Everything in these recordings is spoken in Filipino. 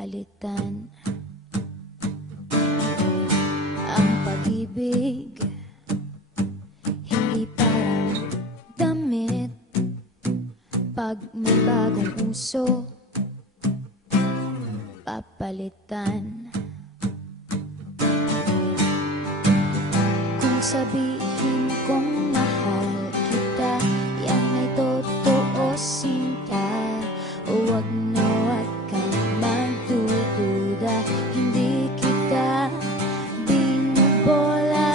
papalitan ang pag-ibig. Hindi parang damit pag may bagong uso, papalitan. Kung sabihin kong mahal kita, yan ay totoo, sinta. Huwag na huwag kang magdududa, hindi kita binubola.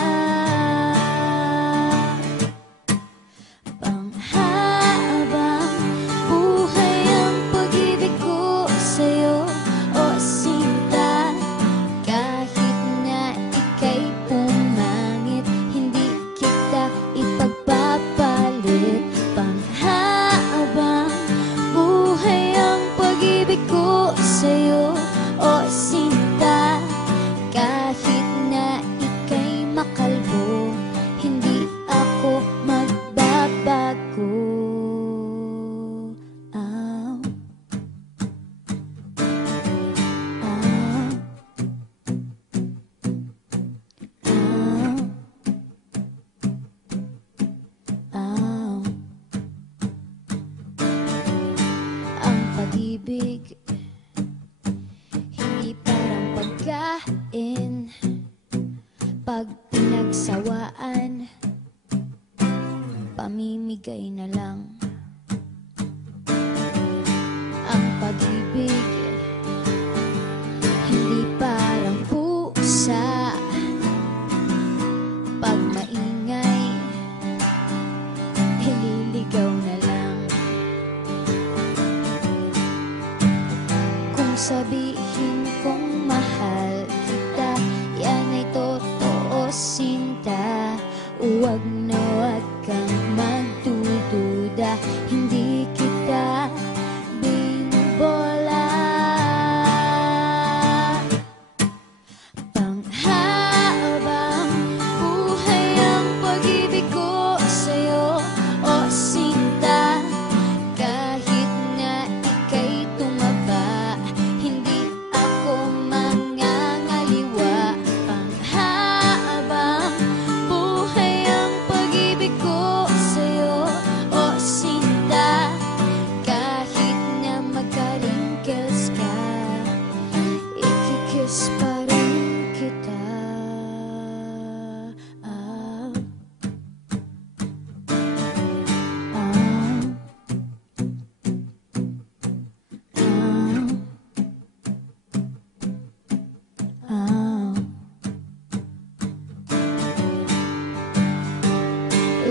Panghabang buhay ang pag-ibig ko sa'yo, o sinta. Kahit na ika'y pumangit, hindi kita ipagpapalit. Panghabang buhay ang pag-ibig ko sa'yo, o sinta. Kahit na ika'y makalbo, hindi ako magbabago. Ow. Ow. Ow. Ow. Ang pag-ibig hindi parang pagkain, pag pinagsawaan, pamimigay na lang. Ang pag-ibig hindi parang pusa, pag maingay, ililigaw na lang. Kung sabihin kong mahal kita, yan ay totoo, sinta. Huwag na huwag kang magdududa, hindi kita binubola. Panghabang buhay ang pag-ibig ko sa'yo, o sinta. Kahit na ika'y tumaba, hindi ako mangangaliwa. Panghabang buhay ang pag-ibig ko sa'yo, o sinta. Kahit na magka-wrinkles ka, ikikiss pa rin kita. Ah. Ah. Ah.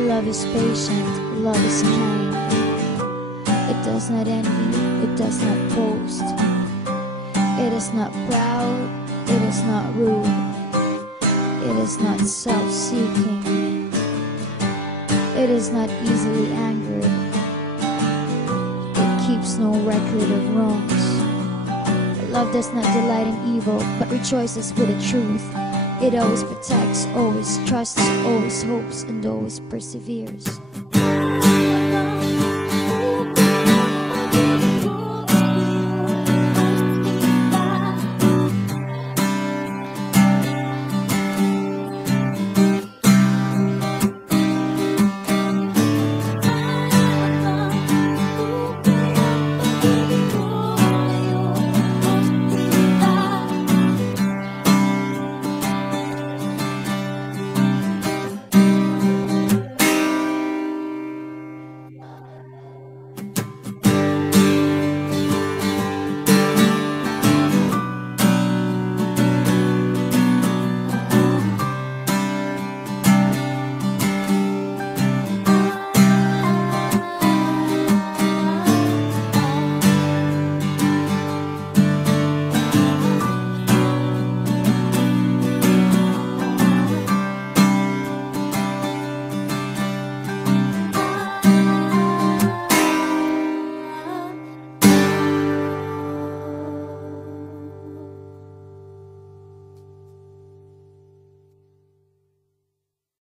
Love is patient, love is kind. It does not envy, it does not boast. It is not proud, it is not rude. It is not self-seeking. It is not easily angered. It keeps no record of wrongs. Love does not delight in evil, but rejoices with the truth. It always protects, always trusts, always hopes, and always perseveres.